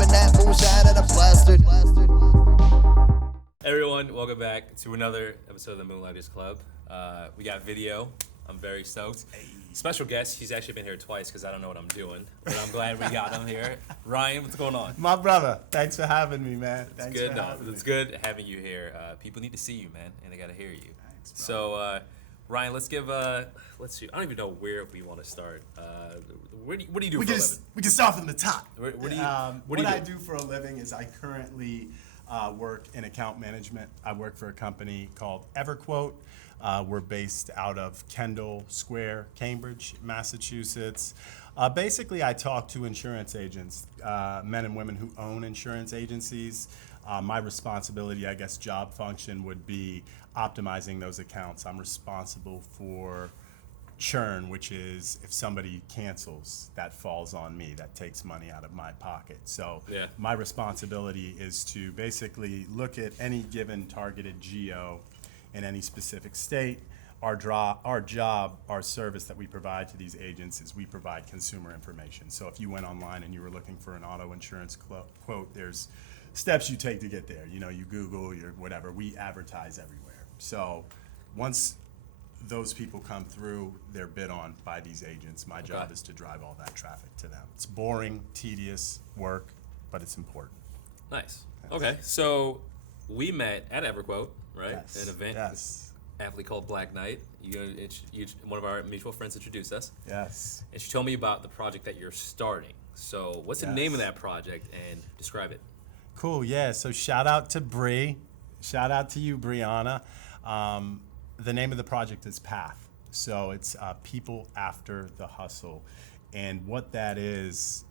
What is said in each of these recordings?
sipping that moonshine and I'm plastered. Everyone, welcome back to another episode of the Moonlighters Club. We got video. I'm very stoked. Special guest. He's actually been here twice because I don't know what I'm doing, but I'm glad we got him here. Ryan, what's going on? My brother, thanks for having me, man. It's good having you here. People need to see you, man, and they got to hear you. Thanks, so, Ryan, let's give. Let's see. I don't even know where we want to start. What do you do for a living? We can start from the top. What I do for a living is I currently work in account management. I work for a company called Everquote. We're based out of Kendall Square, Cambridge, Massachusetts. Basically, I talk to insurance agents, men and women who own insurance agencies. My responsibility, I guess, job function would be optimizing those accounts. I'm responsible for churn, which is if somebody cancels, that falls on me. That takes money out of my pocket. So my responsibility is to basically look at any given targeted geo in any specific state. Our job, our service that we provide to these agents is we provide consumer information. So if you went online and you were looking for an auto insurance quote, there's steps you take to get there. You know, you Google, your whatever. We advertise everywhere. So once those people come through, they're bid on by these agents. My job is to drive all that traffic to them. It's boring, tedious work, but it's important. Nice. Okay, so we met at Everquote, right? Yes. An event. Yes. Aptly called Black Knight. One of our mutual friends introduced us. Yes. And she told me about the project that you're starting. So what's the name of that project and describe it? Cool, yeah. So shout out to Bree. Shout out to you, Brianna. The name of the project is Path. So it's People After the Hustle. And what that is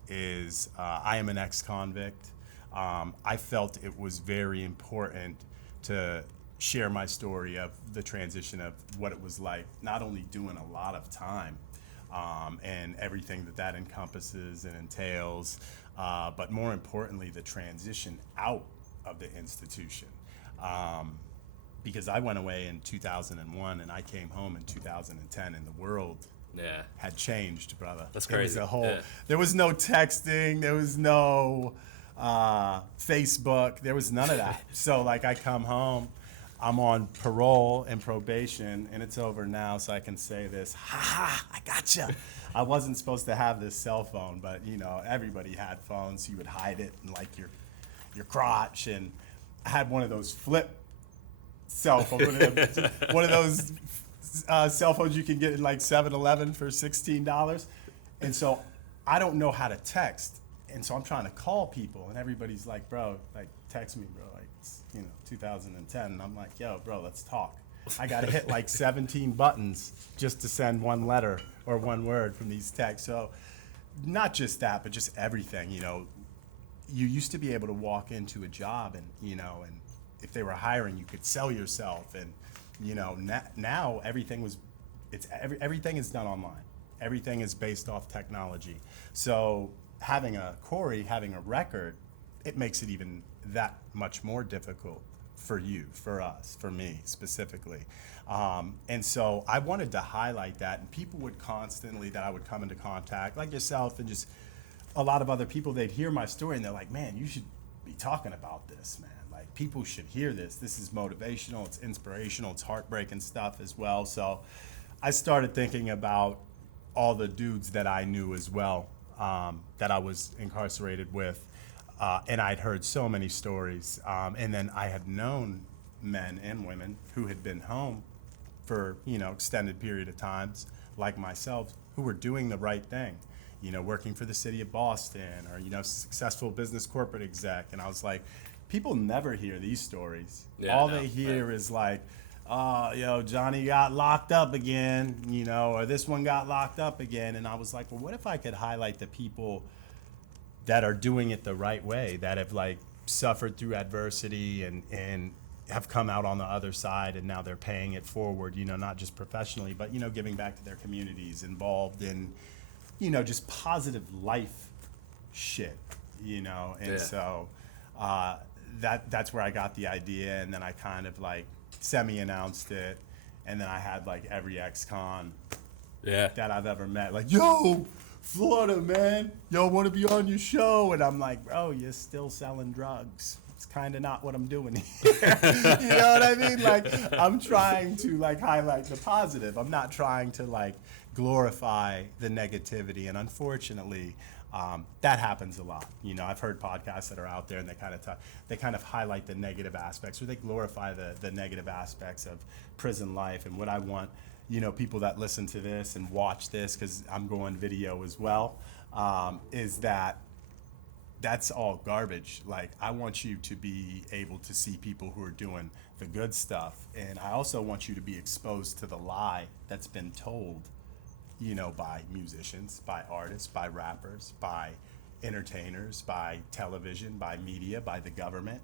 I am an ex-convict. I felt it was very important to share my story of the transition of what it was like, not only doing a lot of time and everything that encompasses and entails, but more importantly, the transition out of the institution. Because I went away in 2001 and I came home in 2010 and the world had changed, brother. That's crazy. It was there was no texting, there was no Facebook, there was none of that. So like I come home, I'm on parole and probation, and it's over now, so I can say this, I gotcha. I wasn't supposed to have this cell phone, but you know, everybody had phones, so you would hide it in like your crotch, and I had one of those flip cell phones, one of those cell phones you can get in like 7-Eleven for $16, and so I don't know how to text, and so I'm trying to call people, and everybody's like, bro, like text me, bro, like, it's, 2010, and I'm like, yo, bro, let's talk. I gotta hit like 17 buttons just to send one letter or one word from these texts. So not just that, but just everything. You used to be able to walk into a job and and if they were hiring, you could sell yourself, and now everything is done online. Everything is based off technology. So having a record, it makes it even that much more difficult for you, for us, for me specifically. And so I wanted to highlight that, and people would constantly, that I would come into contact, like yourself and just a lot of other people, they'd hear my story and they're like, man, you should be talking about this, man. Like, people should hear this. This is motivational, it's inspirational, it's heartbreaking stuff as well. So I started thinking about all the dudes that I knew as well, that I was incarcerated with. And I'd heard so many stories. And then I had known men and women who had been home for, extended period of times, like myself, who were doing the right thing, working for the city of Boston or, successful business corporate exec. And I was like, people never hear these stories. They hear is like, Johnny got locked up again, or this one got locked up again. And I was like, well, what if I could highlight the people that are doing it the right way, that have like suffered through adversity and have come out on the other side, and now they're paying it forward, not just professionally, but, giving back to their communities, involved in, just positive life shit, and so that's where I got the idea, and then I kind of like semi-announced it, and then I had like every ex-con that I've ever met, like, yo, Florida, man, yo, want to be on your show? And I'm like, bro, you're still selling drugs. It's kind of not what I'm doing here. You know what I mean? Like, I'm trying to like highlight the positive. I'm not trying to like glorify the negativity. And unfortunately, that happens a lot. You know, I've heard podcasts that are out there and they kind of highlight the negative aspects, or they glorify the negative aspects of prison life. And what I want, you know, people that listen to this and watch this, because I'm going video as well, is that that's all garbage. Like, I want you to be able to see people who are doing the good stuff. And I also want you to be exposed to the lie that's been told, you know, by musicians, by artists, by rappers, by entertainers, by television, by media, by the government.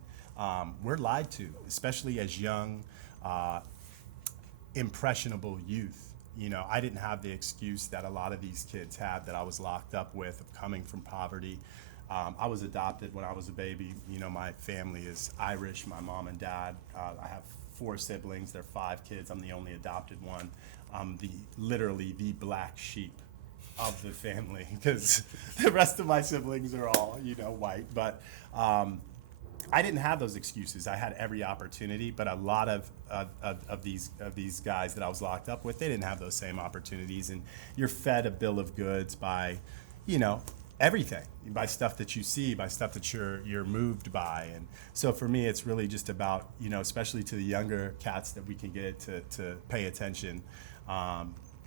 We're lied to, especially as young, impressionable youth. You know, I didn't have the excuse that a lot of these kids have that I was locked up with, of coming from poverty. I was adopted when I was a baby. You know, my family is Irish, my mom and dad. I have 4 siblings, they're 5 kids. I'm the only adopted one. I'm literally the black sheep of the family, because the rest of my siblings are all, you know, white. But I didn't have those excuses. I had every opportunity, but a lot of these guys that I was locked up with, they didn't have those same opportunities. And you're fed a bill of goods by, you know, everything, by stuff that you see, by stuff that you're moved by. And so for me, it's really just about, you know, especially to the younger cats that we can get to pay attention,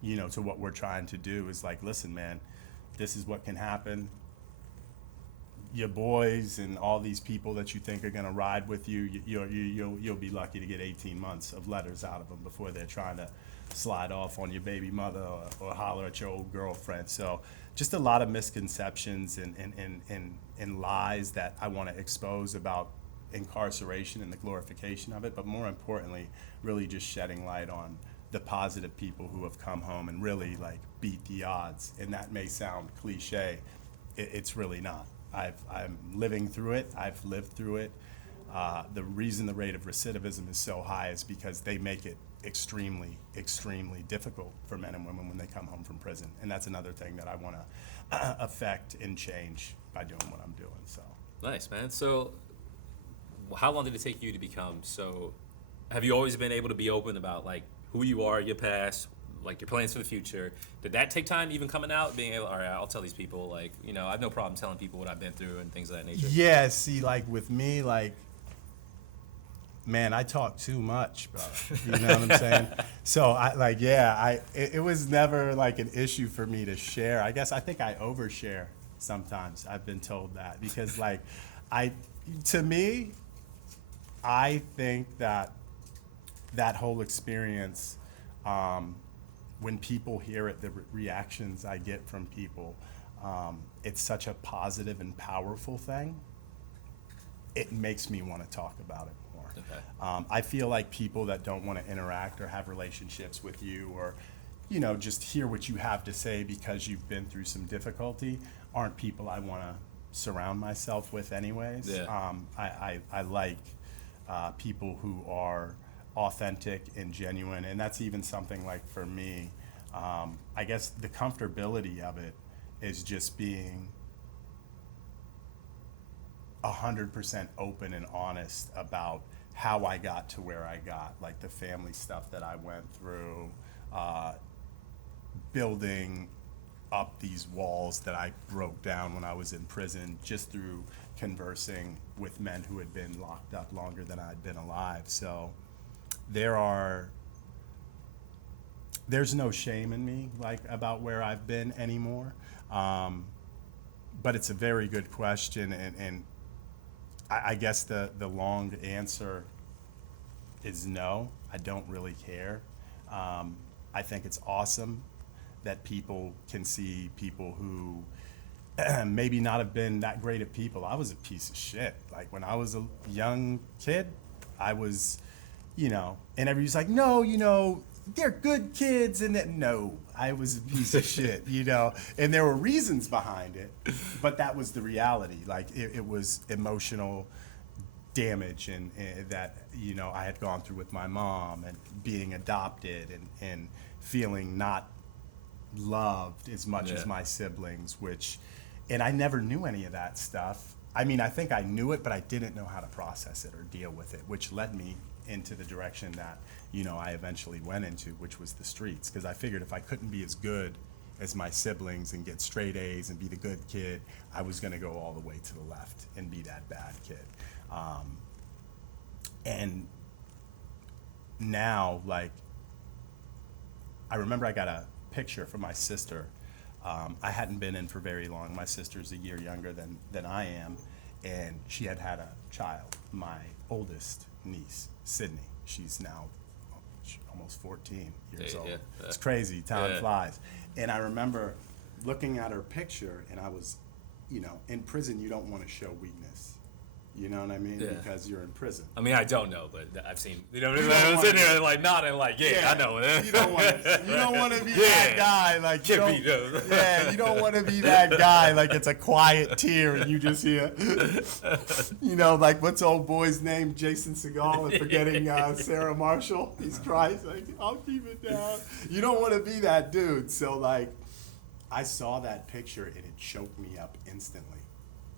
you know, to what we're trying to do, is like, listen, man, this is what can happen. Your boys and all these people that you think are going to ride with you, you'll be lucky to get 18 months of letters out of them before they're trying to slide off on your baby mother or holler at your old girlfriend. So just a lot of misconceptions and lies that I want to expose about incarceration and the glorification of it, but more importantly, really just shedding light on the positive people who have come home and really like beat the odds. And that may sound cliche, it's really not. I'm living through it. I've lived through it. The reason the rate of recidivism is so high is because they make it extremely, extremely difficult for men and women when they come home from prison. And that's another thing that I want to affect and change by doing what I'm doing. So Nice, man. So how long did it take you to become so, have you always been able to be open about like who you are, your past, like your plans for the future? Did that take time even coming out, being able, all right, I'll tell these people, like, you know, I have no problem telling people what I've been through and things of that nature? yeah, see, like with me, like, man, I talk too much, bro. You know what I'm saying? So it was never like an issue for me to share. I think I overshare sometimes. I've been told that, because like I think that whole experience, when people hear it, the reactions I get from people, it's such a positive and powerful thing. It makes me want to talk about it more. Okay. I feel like people that don't want to interact or have relationships with you, or, you know, just hear what you have to say because you've been through some difficulty, aren't people I want to surround myself with anyways. Yeah. I like people who are authentic and genuine, and that's even something like for me, I guess the comfortability of it is just being 100% open and honest about how I got to where I got, like the family stuff that I went through, building up these walls that I broke down when I was in prison just through conversing with men who had been locked up longer than I'd been alive. So there's no shame in me like about where I've been anymore. But it's a very good question, and I guess the long answer is no. I don't really care. I think it's awesome that people can see people who maybe not have been that great of people. I was a piece of shit. Like when I was a young kid, I was, you know, and everybody's like, no, you know, they're good kids, and that, no, I was a piece of shit, you know, and there were reasons behind it, but that was the reality. Like it was emotional damage and that, you know, I had gone through with my mom, and being adopted and feeling not loved as much as Yeah. my siblings, and I never knew any of that stuff. I mean, I think I knew it, but I didn't know how to process it or deal with it, which led me into the direction that, I eventually went into, which was the streets. Because I figured if I couldn't be as good as my siblings and get straight A's and be the good kid, I was going to go all the way to the left and be that bad kid. And now, like, I remember I got a picture from my sister. I hadn't been in for very long. My sister's a year younger than I am, and she had a child. My oldest niece, Sydney, she's now almost 14 years old. Yeah. It's crazy, time Yeah. flies. And I remember looking at her picture, and I was, in prison you don't want to show weakness. You know what I mean? Yeah. Because you're in prison. I mean, I don't know, but I've seen. You know what I You mean? don't I was wanna- sitting there like nodding, like, yeah, I know. You don't want to be that guy. Like, you Can't don't, be, yeah, you don't want to be that guy. Like, it's a quiet tear, and you just hear, like, what's old boy's name? Jason Segel, and forgetting Sarah Marshall. He's crying. Like, I'll keep it down. You don't want to be that dude. So, like, I saw that picture, and it choked me up instantly.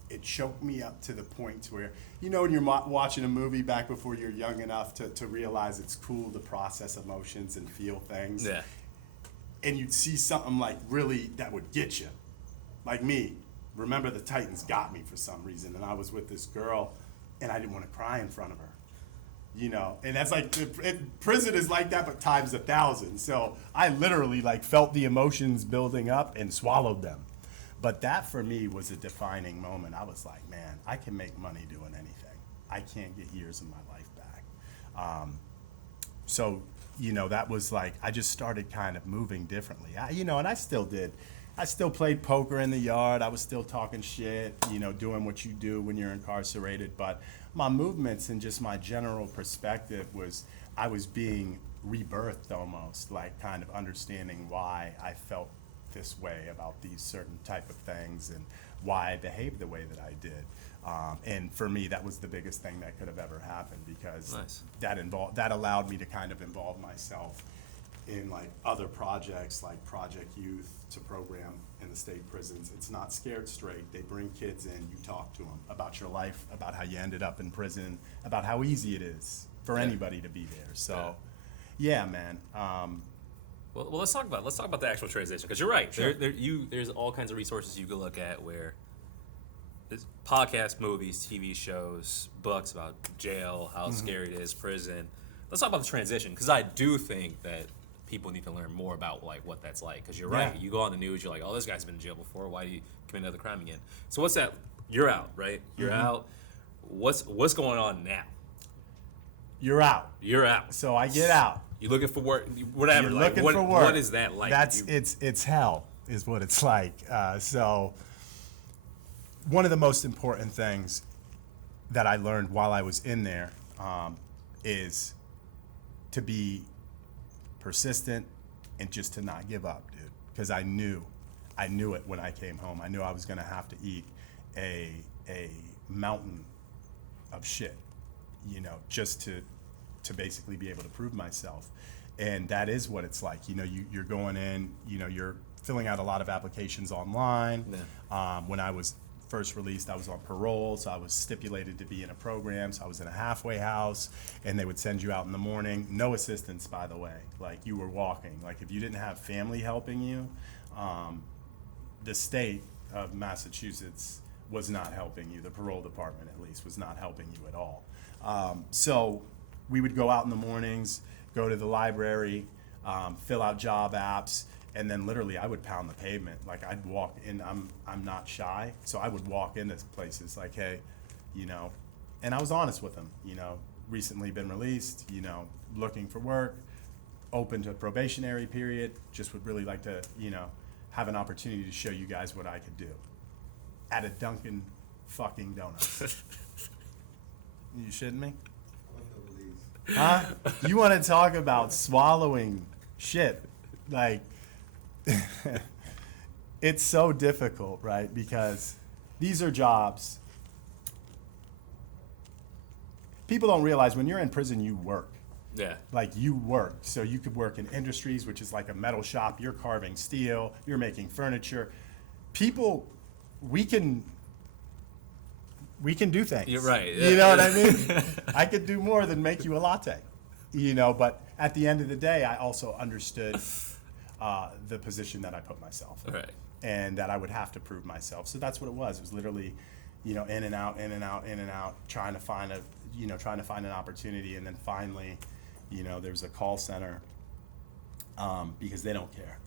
It choked me up to the point where, when you're watching a movie back before you're young enough to realize it's cool to process emotions and feel things. Yeah. And you'd see something like really that would get you. Like me, remember the Titans got me for some reason, and I was with this girl, and I didn't want to cry in front of her. And that's like, prison is like that, but times 1,000. So I literally like felt the emotions building up and swallowed them. But that for me was a defining moment. I was like, man, I can make money doing anything. I can't get years of my life back. So, that was like, I just started kind of moving differently. And I still did. I still played poker in the yard. I was still talking shit, doing what you do when you're incarcerated. But my movements and just my general perspective was I was being rebirthed almost, like kind of understanding why I felt this way about these certain type of things and why I behaved the way that I did. And for me, that was the biggest thing that could have ever happened, because Nice. that allowed me to kind of involve myself in like other projects like Project Youth to program in the state prisons. It's not Scared Straight. They bring kids in, you talk to them about your life, about how you ended up in prison, about how easy it is for Yeah. anybody to be there. So, yeah, man. Well, let's talk about the actual transition, because you're right. Sure. There's all kinds of resources you can look at where there's podcasts, movies, TV shows, books about jail, how scary it is, prison. Let's talk about the transition, because I do think that people need to learn more about like what that's like. Because you're right. Yeah. You go on the news, you're like, oh, this guy's been in jail before. Why do you commit another crime again? So what's that? You're out, right? You're out. What's going on now? You're out. You're out. So I get out. You looking for work? Whatever. You're Like, looking what, for work. what is that like? That's You- it's hell is what it's like. So one of the most important things that I learned while I was in there is to be persistent and just to not give up, dude. Because I knew it when I came home. I knew I was gonna have to eat a mountain of shit, just to basically be able to prove myself. And that is what it's like. You're going in, you're filling out a lot of applications online. Yeah. When I was first released, I was on parole, so I was stipulated to be in a program, so I was in a halfway house, and they would send you out in the morning. No assistance, by the way. Like, you were walking. Like, if you didn't have family helping you, the state of Massachusetts was not helping you. The parole department, at least, was not helping you at all. So we would go out in the mornings, go to the library, fill out job apps, and then literally I would pound the pavement. Like, I'd walk in, I'm not shy, so I would walk into places like, hey, and I was honest with them, recently been released, looking for work, open to a probationary period, just would really like to, have an opportunity to show you guys what I could do at a Dunkin' fucking Donuts. You shitting me? Huh? You want to talk about swallowing shit? Like, it's so difficult, right? Because these are jobs. People don't realize when you're in prison, you work. Yeah. Like you worked. So you could work in industries, which is like a metal shop. You're carving steel. You're making furniture. People, we can do things. You're right. You know what I mean? I could do more than make you a latte. But at the end of the day, I also understood the position that I put myself in. Right. And that I would have to prove myself. So that's what it was. It was literally, in and out, trying to find an opportunity. And then finally, there was a call center, because they don't care.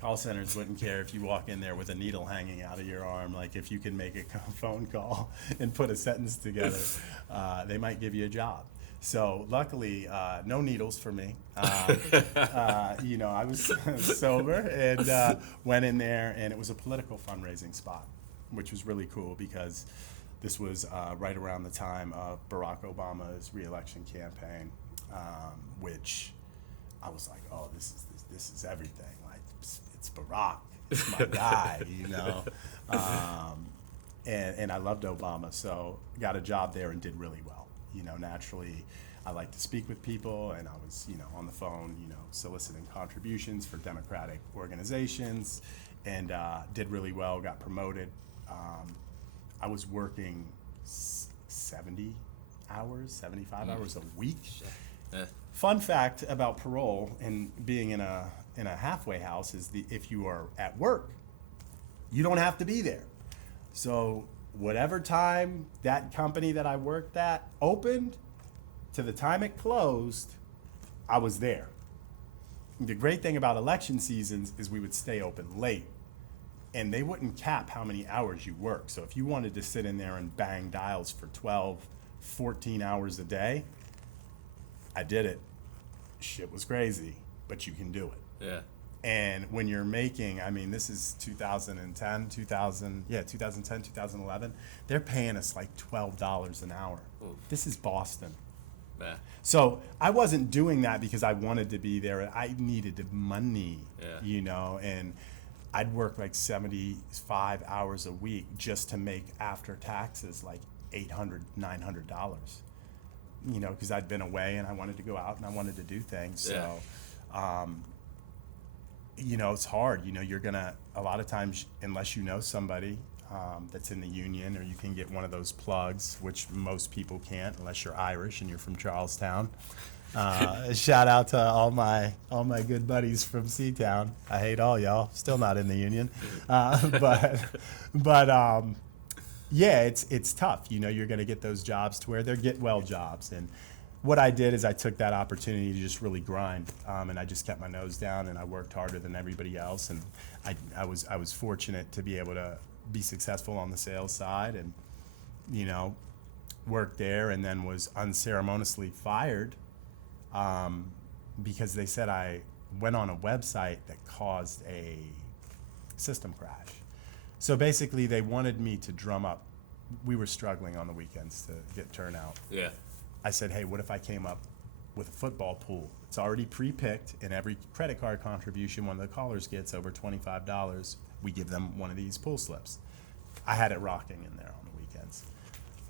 Call centers wouldn't care if you walk in there with a needle hanging out of your arm. Like if you can make a phone call and put a sentence together, they might give you a job. So luckily, no needles for me. I was sober and went in there, and it was a political fundraising spot, which was really cool because this was right around the time of Barack Obama's re-election campaign, which I was like, oh, this is everything. Like it's Barack, it's my guy, and I loved Obama, so got a job there and did really well. Naturally, I like to speak with people, and I was, on the phone, soliciting contributions for Democratic organizations, and did really well, got promoted. I was working 70 hours, 75 hours a week. Yeah. Fun fact about parole and being in a halfway house is if you are at work, you don't have to be there. So whatever time that company that I worked at opened to the time it closed, I was there. The great thing about election seasons is we would stay open late, and they wouldn't cap how many hours you work. So if you wanted to sit in there and bang dials for 12, 14 hours a day, I did it. Shit was crazy, but you can do it. Yeah. And when you're making, this is 2010, 2011, they're paying us like $12 an hour. Ooh. This is Boston. Yeah. So I wasn't doing that because I wanted to be there. I needed the money, and I'd work like 75 hours a week just to make after taxes like $800, $900, because I'd been away and I wanted to go out and I wanted to do things. Yeah. So, it's hard. You're gonna, a lot of times, unless you know somebody that's in the union, or you can get one of those plugs, which most people can't unless you're Irish and you're from Charlestown. Shout out to all my good buddies from Seatown. I hate all y'all. Still not in the union, but yeah, it's tough. You're gonna get those jobs to where they're get well jobs. And what I did is I took that opportunity to just really grind, and I just kept my nose down and I worked harder than everybody else. And I was fortunate to be able to be successful on the sales side, and worked there, and then was unceremoniously fired because they said I went on a website that caused a system crash. So basically, they wanted me to drum up. We were struggling on the weekends to get turnout. Yeah. I said, hey, what if I came up with a football pool? It's already pre-picked, and every credit card contribution one of the callers gets over $25, we give them one of these pool slips. I had it rocking in there on the weekends.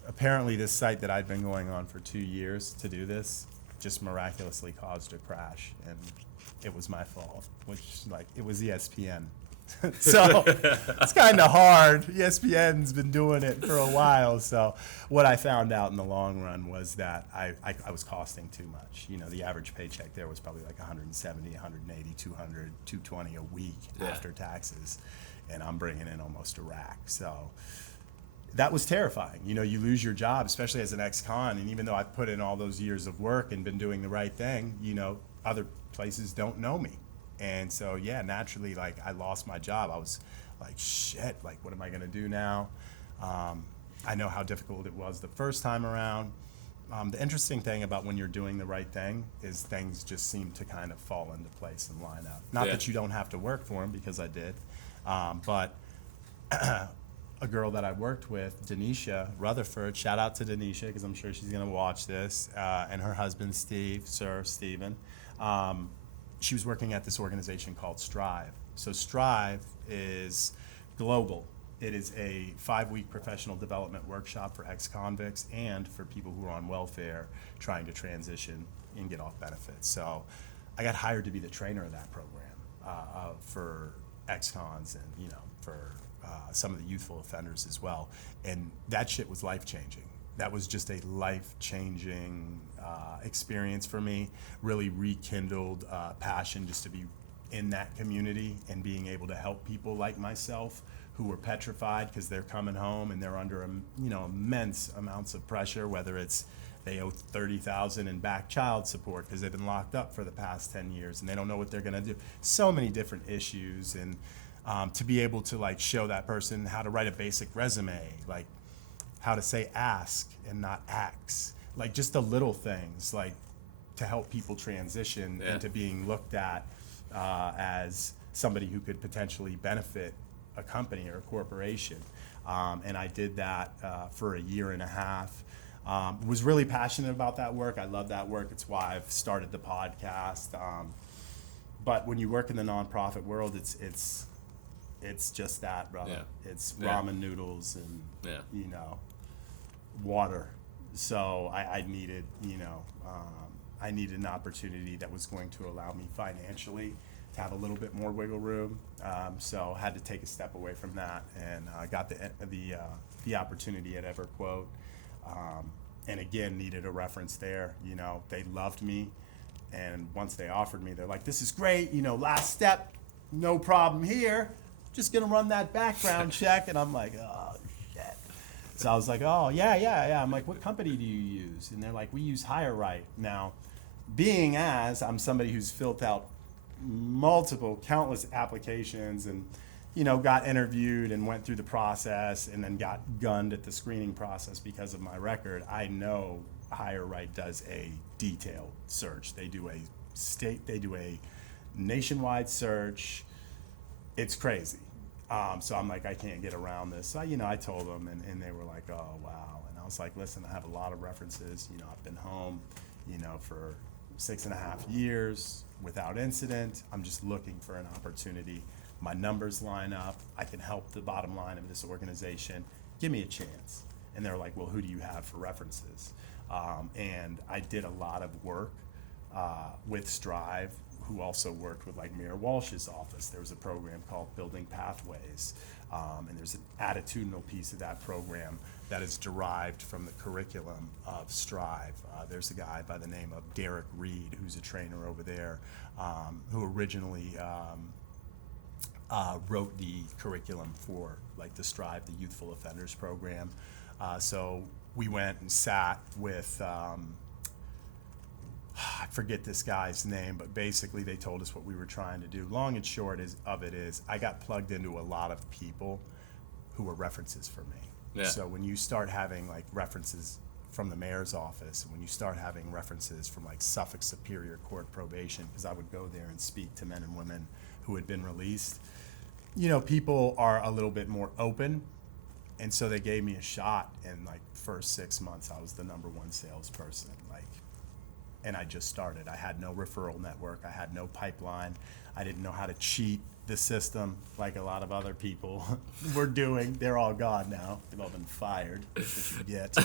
Apparently, this site that I'd been going on for 2 years to do this just miraculously caused a crash, and it was my fault, which, it was ESPN. So it's kind of hard. ESPN's been doing it for a while. So what I found out in the long run was that I was costing too much. The average paycheck there was probably like 170, 180, 200, 220 a week after taxes. And I'm bringing in almost a rack. So that was terrifying. You lose your job, especially as an ex-con. And even though I put in all those years of work and been doing the right thing, other places don't know me. And so, yeah, naturally, I lost my job. I was like, shit, what am I going to do now? I know how difficult it was the first time around. The interesting thing about when you're doing the right thing is things just seem to kind of fall into place and line up. Not that you don't have to work for them, because I did. But a girl that I worked with, Denisha Rutherford, shout out to Denisha, because I'm sure she's going to watch this, and her husband, Steven. She was working at this organization called Strive. So Strive is global. It is a 5-week professional development workshop for ex-convicts and for people who are on welfare trying to transition and get off benefits. So I got hired to be the trainer of that program for ex-cons and, for some of the youthful offenders as well. And that shit was life-changing. That was just a life-changing experience for me. Really rekindled passion just to be in that community and being able to help people like myself who were petrified because they're coming home and they're under immense amounts of pressure, whether it's they owe $30,000 in back child support because they've been locked up for the past 10 years and they don't know what they're going to do. So many different issues, and to be able to like show that person how to write a basic resume, like how to say ask and not ax, like just the little things, like to help people transition into being looked at as somebody who could potentially benefit a company or a corporation. And I did that for a year and a half. Was really passionate about that work. I love that work. It's why I've started the podcast. But when you work in the nonprofit world, it's just that, brother. Yeah. It's ramen noodles and water. So I needed I needed an opportunity that was going to allow me financially to have a little bit more wiggle room. So I had to take a step away from that, and I got the opportunity at Everquote. And again, needed a reference there. They loved me, and once they offered me, they're like, "This is great. Last step, no problem here. Just gonna run that background check." And I'm like, "Oh shit." So I was like, "Oh yeah." I'm like, "What company do you use?" And they're like, "We use HireRight." Now, being as I'm somebody who's filled out countless applications and got interviewed and went through the process and then got gunned at the screening process because of my record, I know HireRight does a detailed search. They do a nationwide search. It's crazy. So I'm like, I can't get around this. So I told them, and they were like, "Oh wow." And I was like, "Listen, I have a lot of references. I've been home for 6.5 years without incident. I'm just looking for an opportunity. My numbers line up. I can help the bottom line of this organization. Give me a chance." And they're like, "Well, who do you have for references?" And I did a lot of work with Strive, who also worked with like Mayor Walsh's office. There was a program called Building Pathways, and there's an attitudinal piece of that program that is derived from the curriculum of Strive. There's a guy by the name of Derek Reed, who's a trainer over there, who originally wrote the curriculum for like the Strive, the Youthful Offenders program. So we went and sat with, I forget this guy's name, but basically they told us what we were trying to do. Long and short of it is I got plugged into a lot of people who were references for me. Yeah. So when you start having like references from the mayor's office, and when you start having references from like Suffolk Superior Court probation, because I would go there and speak to men and women who had been released, people are a little bit more open. And so they gave me a shot. In like first 6 months, I was the #1 salesperson. And I just started. I had no referral network. I had no pipeline. I didn't know how to cheat the system like a lot of other people were doing. They're all gone now. They've all been fired. That's what you get.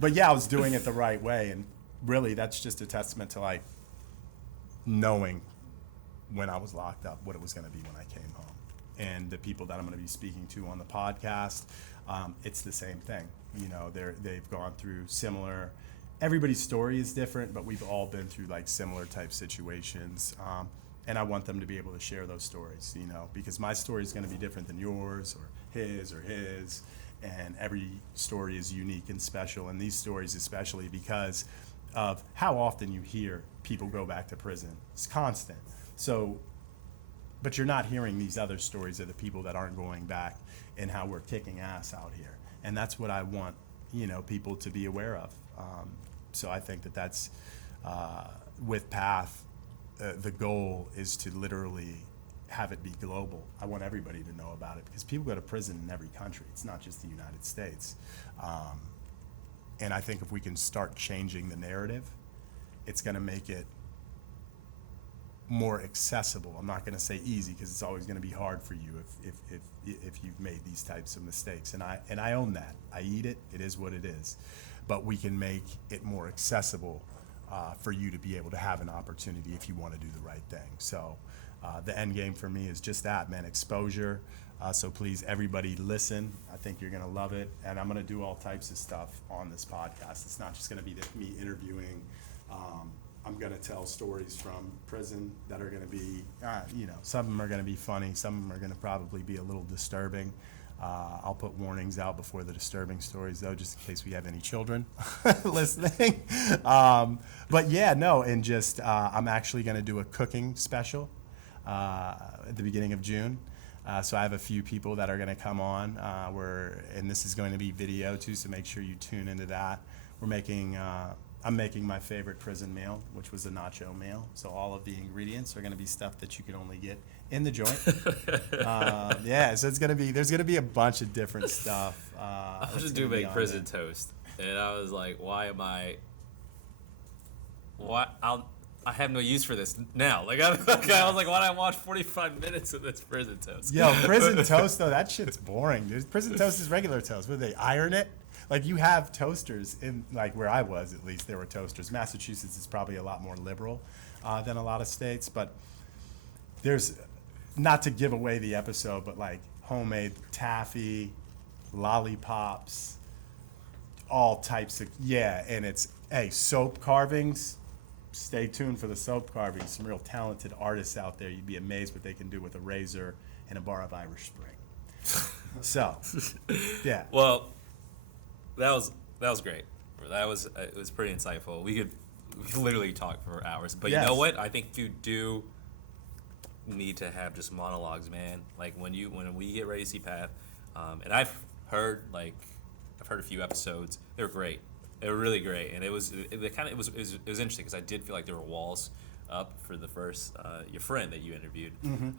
But yeah, I was doing it the right way. And really, that's just a testament to like knowing when I was locked up what it was going to be when I came home. And the people that I'm going to be speaking to on the podcast, it's the same thing. They've gone through similar. Everybody's story is different, but we've all been through like similar type situations. And I want them to be able to share those stories, because my story is going to be different than yours or his. And every story is unique and special. And these stories, especially because of how often you hear people go back to prison. It's constant. So, but you're not hearing these other stories of the people that aren't going back and how we're kicking ass out here. And that's what I want, people to be aware of. So I think that's with PATH, the goal is to literally have it be global. I want everybody to know about it because people go to prison in every country. It's not just the United States. And I think if we can start changing the narrative, it's going to make it more accessible. I'm not going to say easy because it's always going to be hard for you if you've made these types of mistakes. And I own that. I eat it. It is what it is. But we can make it more accessible for you to be able to have an opportunity if you want to do the right thing. So the end game for me is just that, man, exposure. So please, everybody listen. I think you're going to love it. And I'm going to do all types of stuff on this podcast. It's not just going to be me interviewing. I'm going to tell stories from prison that are going to be, some of them are going to be funny. Some of them are going to probably be a little disturbing. I'll put warnings out before the disturbing stories, though, just in case we have any children listening. But yeah, no, and just I'm actually going to do a cooking special at the beginning of June. So I have a few people that are going to come on. And this is going to be video too, so make sure you tune into that. I'm making my favorite prison meal, which was a nacho meal. So all of the ingredients are going to be stuff that you can only get in the joint. Yeah, so there's going to be a bunch of different stuff. I was just doing make prison toast, and I was like, I have no use for this now. Like I was like, why did I watch 45 minutes of this prison toast? Yo, prison toast though, that shit's boring, dude. Prison toast is regular toast. Where they iron it? Like you have toasters in, like where I was at least, there were toasters. Massachusetts is probably a lot more liberal than a lot of states, but there's, not to give away the episode, but like homemade taffy, lollipops, all types of, and it's, soap carvings. Stay tuned for the soap carvings. Some real talented artists out there. You'd be amazed what they can do with a razor and a bar of Irish Spring. So, yeah. Well, that was great. It was pretty insightful. We could literally talk for hours. But yes. You know what? I think you do need to have just monologues, man. Like when we get ready to see Path, and I've heard a few episodes. They were great. They were really great, and it was interesting because I did feel like there were walls up for the first your friend that you interviewed. Mm-hmm.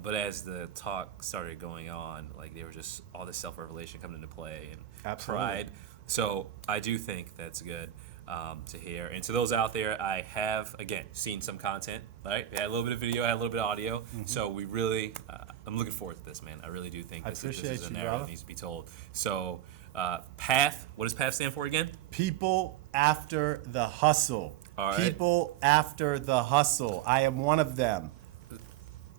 But as the talk started going on, like there was just all this self-revelation coming into play and Absolutely. pride. So I do think that's good to hear. And to those out there, I have again seen some content. Right, we had a little bit of video, I had a little bit of audio. Mm-hmm. So we really, I'm looking forward to this, man. I really do think this is a narrative that needs to be told. So. Path, what does PATH stand for again? People after the hustle. All right. People after the hustle. I am one of them.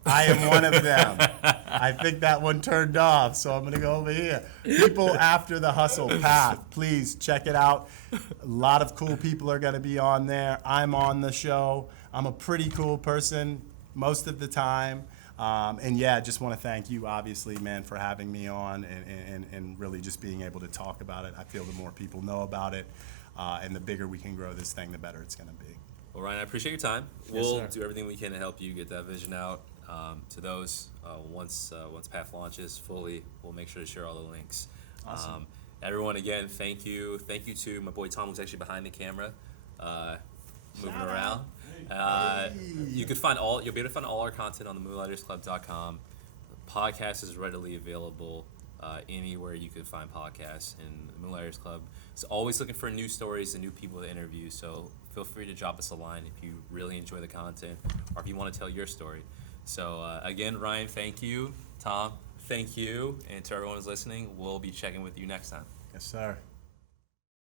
I think that one turned off, so I'm going to go over here. People after the hustle. PATH. Please check it out. A lot of cool people are going to be on there. I'm on the show. I'm a pretty cool person most of the time. And yeah, just want to thank you, obviously, man, for having me on and really just being able to talk about it. I feel the more people know about it, and the bigger we can grow this thing, the better it's going to be. Well, Ryan, I appreciate your time. Yes, We'll sir. do everything we can to help you get that vision out to those. Once PATH launches fully, we'll make sure to share all the links. Awesome. Everyone, again, thank you. Thank you to my boy Tom, who's actually behind the camera, moving Shout around. out. You'll be able to find all our content on the moonlightersclub.com. The podcast is readily available anywhere you could find podcasts, and the Moonlighters Club is always looking for new stories and new people to interview, so feel free to drop us a line if you really enjoy the content or if you want to tell your story. So again, Ryan, thank you. Tom, thank you. And to everyone who's listening, we'll be checking with you next time. Yes, sir.